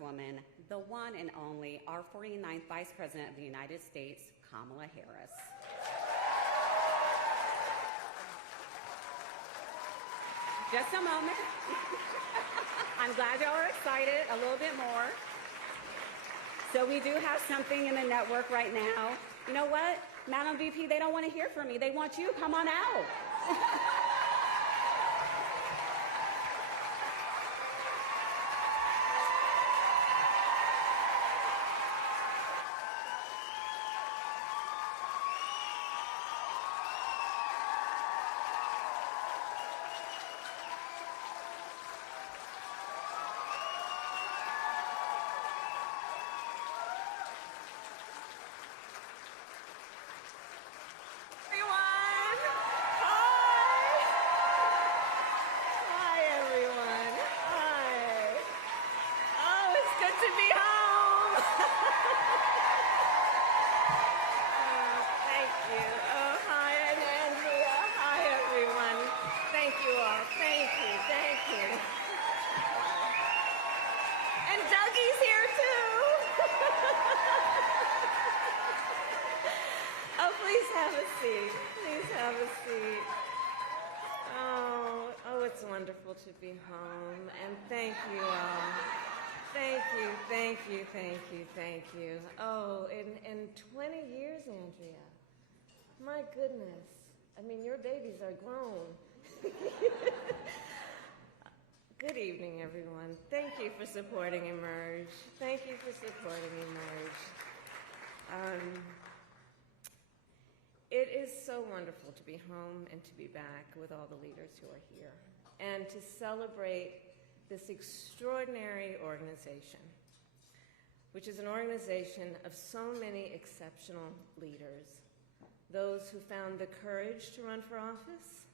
woman, the one and only, our 49th Vice President of the United States, Kamala Harris. Just a moment. I'm glad y'all are excited a little bit more. So we do have something in the network right now. You know what? Madam VP, they don't want to hear from me. They want you. Come on out. It's wonderful to be home, and thank you all. Thank you. Oh, in 20 years, Andrea, my goodness. I mean, your babies are grown. Good evening, everyone. Thank you for supporting Emerge. It is so wonderful to be home and to be back with all the leaders who are here, and to celebrate this extraordinary organization, which is an organization of so many exceptional leaders, those who found the courage to run for office,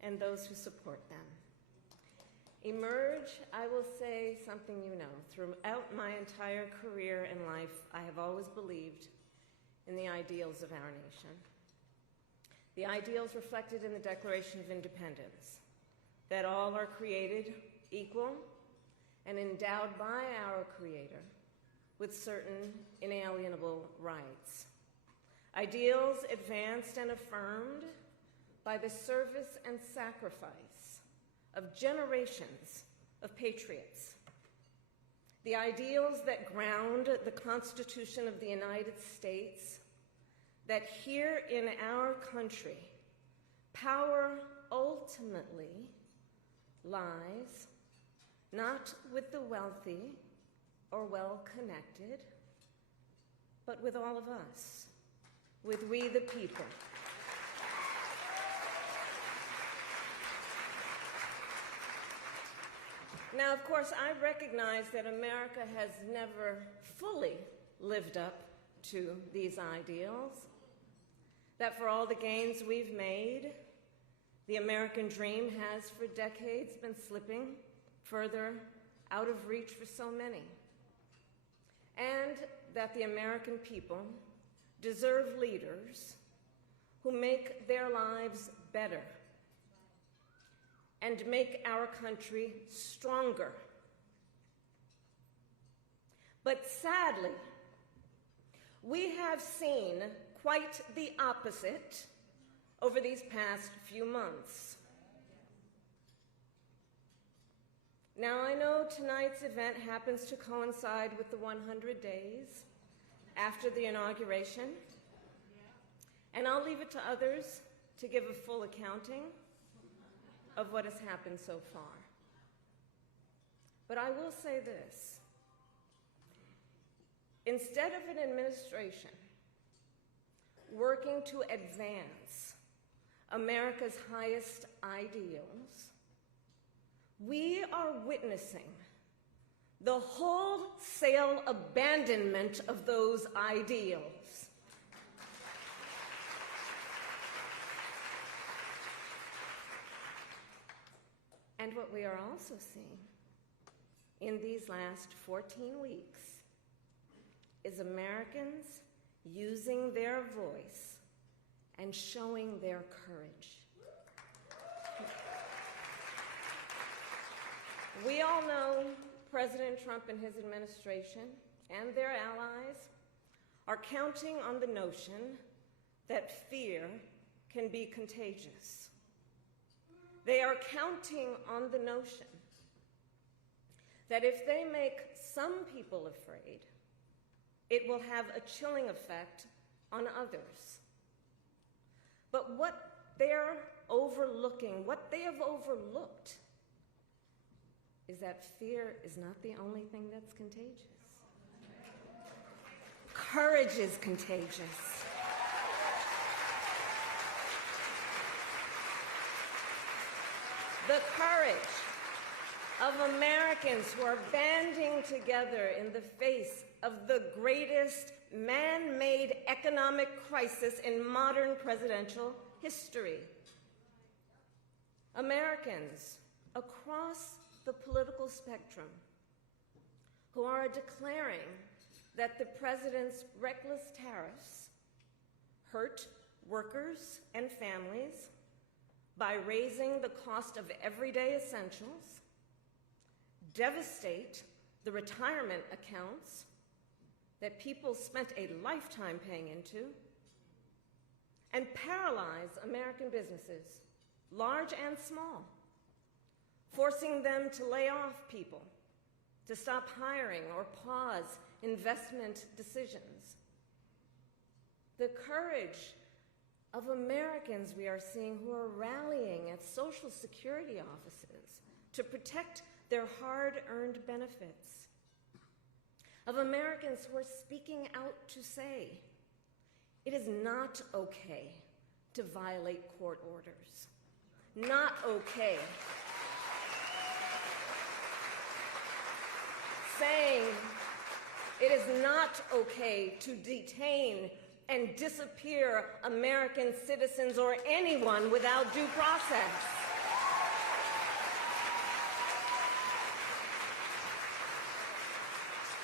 and those who support them. Emerge, I will say something you know. Throughout my entire career and life, I have always believed in the ideals of our nation. The ideals reflected in the Declaration of Independence, that all are created equal and endowed by our Creator with certain inalienable rights. Ideals advanced and affirmed by the service and sacrifice of generations of patriots. The ideals that ground the Constitution of the United States, that here in our country, power ultimately lies not with the wealthy or well-connected, but with all of us, with we the people. Now, of course, I recognize that America has never fully lived up to these ideals, that for all the gains we've made, the American dream has for decades been slipping further out of reach for so many, and that the American people deserve leaders who make their lives better and make our country stronger. But sadly, we have seen quite the opposite over these past few months. Now, I know tonight's event happens to coincide with the 100 days after the inauguration, and I'll leave it to others to give a full accounting of what has happened so far. But I will say this. Instead of an administration working to advance America's highest ideals, we are witnessing the wholesale abandonment of those ideals. And what we are also seeing in these last 14 weeks is Americans using their voice and showing their courage. We all know President Trump and his administration and their allies are counting on the notion that fear can be contagious. They are counting on the notion that if they make some people afraid, it will have a chilling effect on others. But what they're overlooking, what they have overlooked, is that fear is not the only thing that's contagious. Courage is contagious. The courage of Americans who are banding together in the face of the greatest man-made economic crisis in modern presidential history. Americans across the political spectrum who are declaring that the president's reckless tariffs hurt workers and families by raising the cost of everyday essentials, devastate the retirement accounts that people spent a lifetime paying into, and paralyze American businesses, large and small, forcing them to lay off people, to stop hiring or pause investment decisions. The courage of Americans we are seeing who are rallying at Social Security offices to protect their hard-earned benefits. Of Americans who are speaking out to say, it is not okay to violate court orders. Not okay. Saying it is not okay to detain and disappear American citizens or anyone without due process.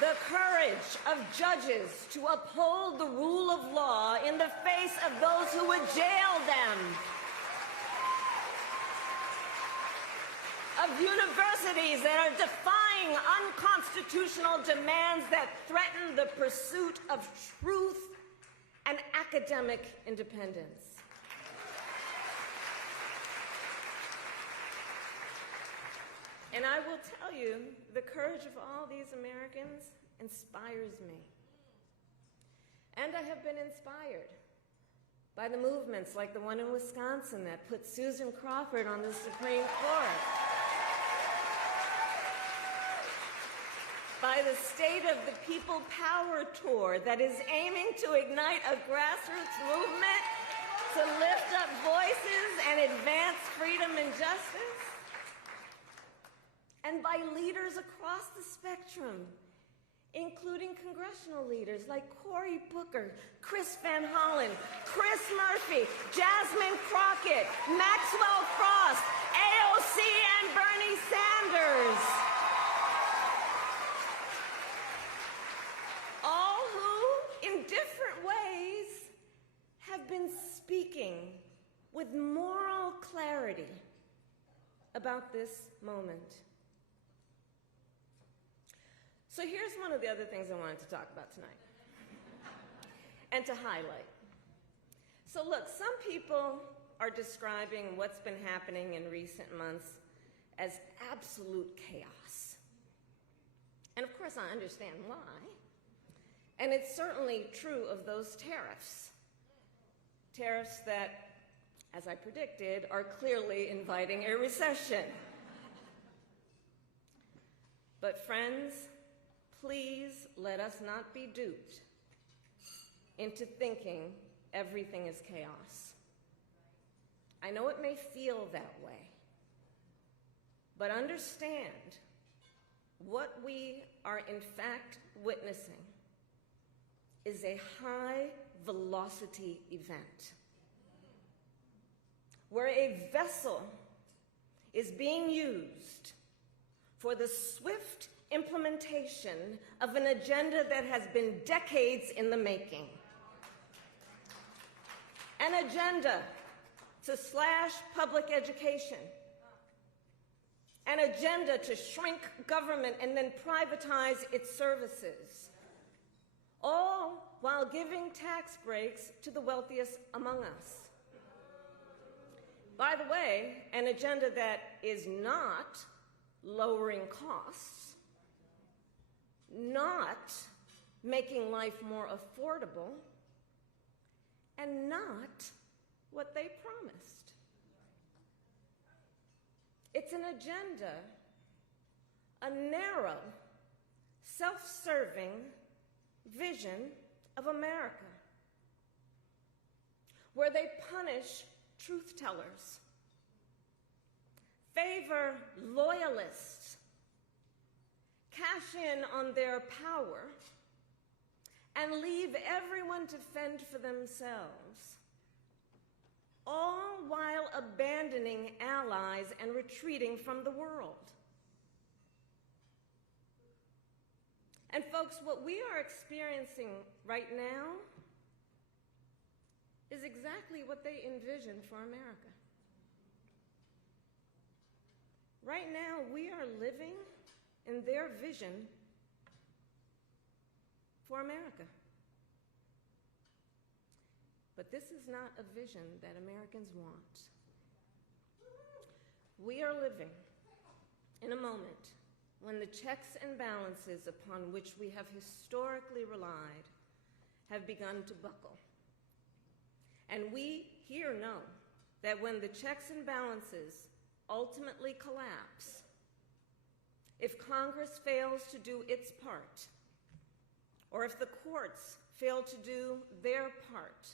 The courage of judges to uphold the rule of law in the face of those who would jail them. Of universities that are defying unconstitutional demands that threaten the pursuit of truth and academic independence. And I will tell you, the courage of all these Americans inspires me. And I have been inspired by the movements like the one in Wisconsin that put Susan Crawford on the Supreme Court. By the State of the People Power Tour that is aiming to ignite a grassroots movement to lift up voices and advance freedom and justice. And by leaders across the spectrum, including congressional leaders like Cory Booker, Chris Van Hollen, Chris Murphy, Jasmine Crockett, Maxwell Frost, AOC, and Bernie Sanders. All who, in different ways, have been speaking with moral clarity about this moment. So here's one of the other things I wanted to talk about tonight and to highlight. So look, some people are describing what's been happening in recent months as absolute chaos. And of course I understand why. And it's certainly true of those tariffs. Tariffs that, as I predicted, are clearly inviting a recession. But friends, please let us not be duped into thinking everything is chaos. I know it may feel that way, but understand what we are in fact witnessing is a high-velocity event where a vessel is being used for the swift implementation of an agenda that has been decades in the making. An agenda to slash public education, an agenda to shrink government and then privatize its services, all while giving tax breaks to the wealthiest among us. By the way, an agenda that is not lowering costs, not making life more affordable, and not what they promised. It's an agenda, a narrow, self-serving vision of America, where they punish truth tellers, favor loyalists, cash in on their power, and leave everyone to fend for themselves, all while abandoning allies and retreating from the world. And folks, what we are experiencing right now is exactly what they envisioned for America. Right now, we are living in their vision for America. But this is not a vision that Americans want. We are living in a moment when the checks and balances upon which we have historically relied have begun to buckle. And we here know that when the checks and balances ultimately collapse, if Congress fails to do its part, or if the courts fail to do their part,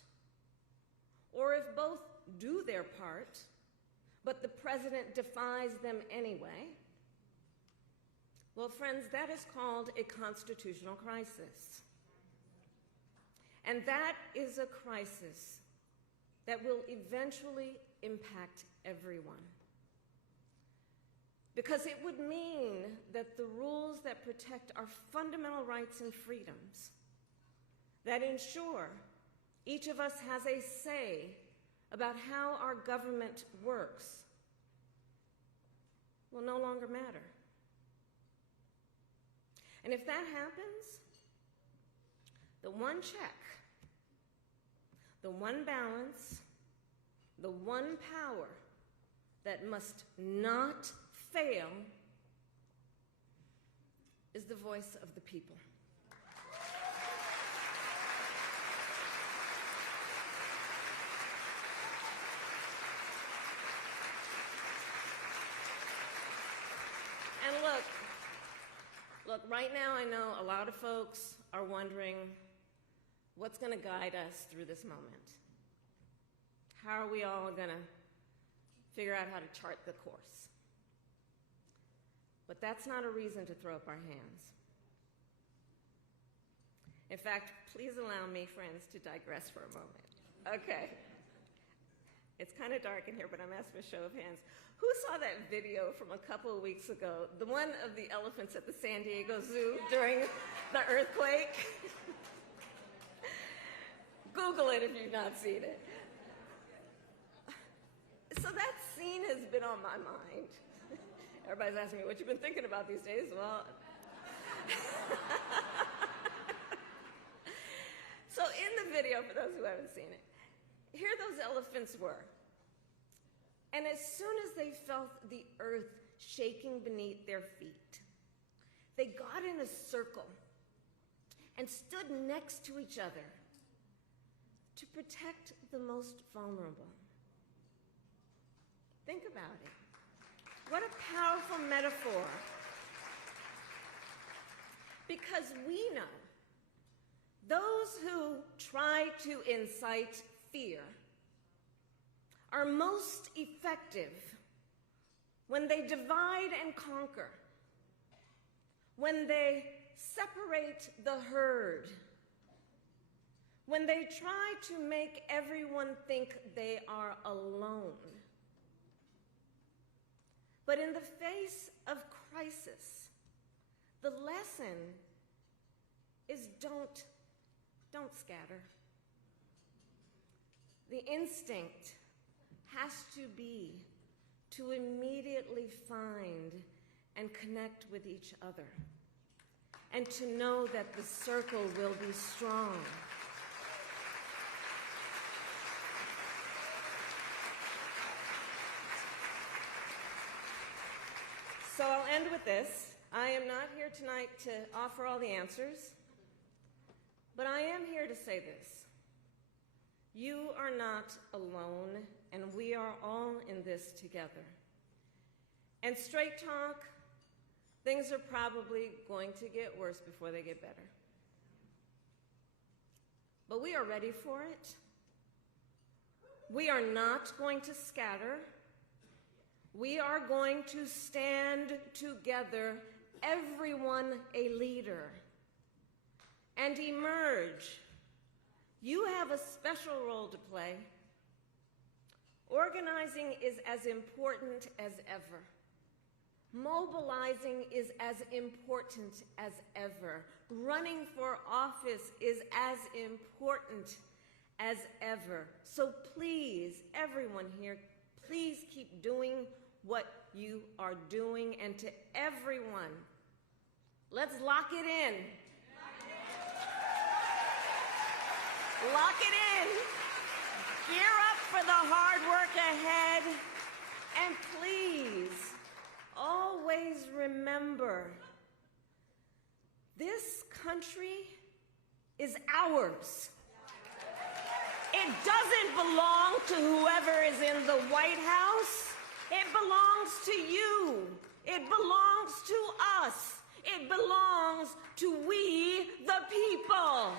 or if both do their part, but the president defies them anyway, well, friends, that is called a constitutional crisis. And that is a crisis that will eventually impact everyone. Because it would mean that the rules that protect our fundamental rights and freedoms, that ensure each of us has a say about how our government works, will no longer matter. And if that happens, the one check, the one balance, the one power that must not fail is the voice of the people. And look, right now I know a lot of folks are wondering what's going to guide us through this moment. How are we all going to figure out how to chart the course? But that's not a reason to throw up our hands. In fact, please allow me, friends, to digress for a moment. Okay. It's kind of dark in here, but I'm asking for a show of hands. Who saw that video from a couple of weeks ago, the one of the elephants at the San Diego Zoo during the earthquake? Google it if you've not seen it. So that scene has been on my mind. Everybody's asking me, what you've been thinking about these days? Well, so in the video, for those who haven't seen it, here those elephants were. And as soon as they felt the earth shaking beneath their feet, they got in a circle and stood next to each other to protect the most vulnerable. Think about it. What a powerful metaphor. Because we know those who try to incite fear are most effective when they divide and conquer, when they separate the herd, when they try to make everyone think they are alone. But in the face of crisis, the lesson is don't scatter. The instinct has to be to immediately find and connect with each other, and to know that the circle will be strong. So I'll end with this. I am not here tonight to offer all the answers, but I am here to say this. You are not alone, and we are all in this together. And straight talk, things are probably going to get worse before they get better. But we are ready for it. We are not going to scatter. We are going to stand together, everyone a leader, and emerge. You have a special role to play. Organizing is as important as ever. Mobilizing is as important as ever. Running for office is as important as ever. So please, everyone here, please keep doing what you are doing. And to everyone, let's lock it in. Lock it in. Gear up for the hard work ahead. And please, always remember, this country is ours. It doesn't belong to whoever is in the White House. It belongs to you. It belongs to us. It belongs to we, the people.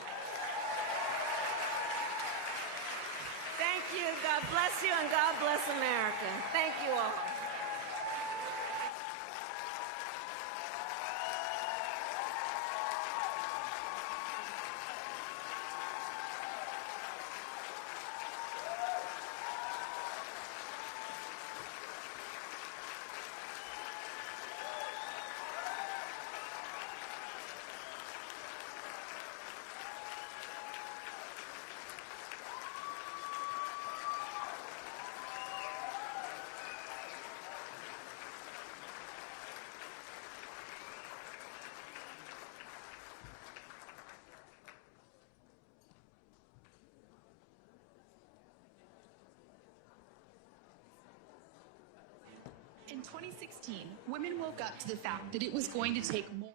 Thank you. God bless you, and God bless America. Thank you all. In 2016, women woke up to the fact that it was going to take more